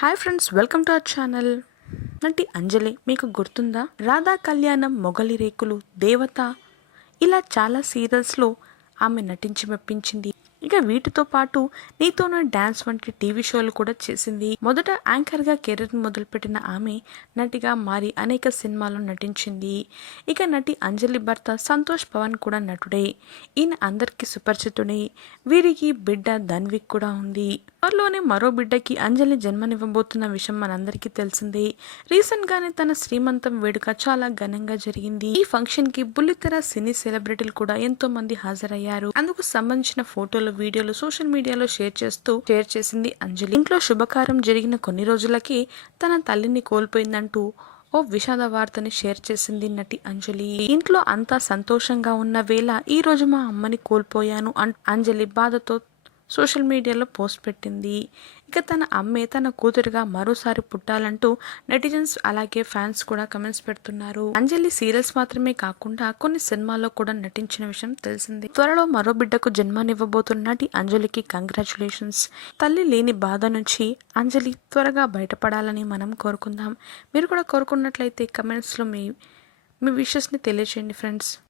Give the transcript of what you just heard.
Hi friends welcome to our channel. నటి అంజలి మీకు గుర్తుందా? రాధా కళ్యాణం మొగలి రేకులు దేవత. ఇలా చాలా సీరియల్స్లో ఆమె నటించి మెప్పించింది ఇక వీటితో పాటు నీతోనే డాన్స్ వంటి టీవీ షోలు కూడా చేసింది. మొదట యాంకర్గా కెరీర్ మొదలుపెట్టిన ఆమె నటిగా మారి అనేక సినిమాల్లో నటించింది. ఇక నటి అంజలి భర్త సంతోష్ పవన్ కూడా నటుడే. ఈయన అందరికీ సుపరిచితుడే వీరికి బిడ్డ ధన్విక్ కూడా ఉంది. త్వరలోనే మరో బిడ్డకి అంజలి జన్మనివ్వబోతున్న విషయం మనందరికీ తెలిసిందే. రీసెంట్ గానే తన శ్రీమంతం వేడుక చాలా ఘనంగా జరిగింది. ఈ ఫంక్షన్కి బుల్లితెర సినీ సెలబ్రిటీలు కూడా ఎంతో మంది హాజరయ్యారు. అందుకు సంబంధించిన ఫోటోలు వీడియోలు సోషల్ మీడియాలో షేర్ చేస్తూ షేర్ చేసింది అంజలి. ఇంట్లో శుభకారం జరిగిన కొన్ని రోజులకి తన తల్లిని కోల్పోయిందంటూ ఓ విషాద వార్తని షేర్ చేసింది నటి అంజలి. ఇంట్లో అంతా సంతోషంగా ఉన్న వేళ ఈ రోజు మా అమ్మని కోల్పోయాను అంజలి బాధతో సోషల్ మీడియాలో పోస్ట్ పెట్టింది. ఇక తన అమ్మే తన కూతురుగా మరోసారి పుట్టాలంటూ నెటిజన్స్ అలాగే ఫ్యాన్స్ కూడా కమెంట్స్ పెడుతున్నారు. అంజలి సీరియల్స్ మాత్రమే కాకుండా కొన్ని సినిమాల్లో కూడా నటించిన విషయం తెలిసిందే. త్వరలో మరో బిడ్డకు జన్మనివ్వబోతున్న నటి అంజలికి కంగ్రాచులేషన్స్ తల్లి లేని బాధ నుంచి అంజలి త్వరగా బయటపడాలని మనం కోరుకుందాం. మీరు కూడా కోరుకున్నట్లయితే కమెంట్స్లో మీ మీ విషెస్ని తెలియచేయండి ఫ్రెండ్స్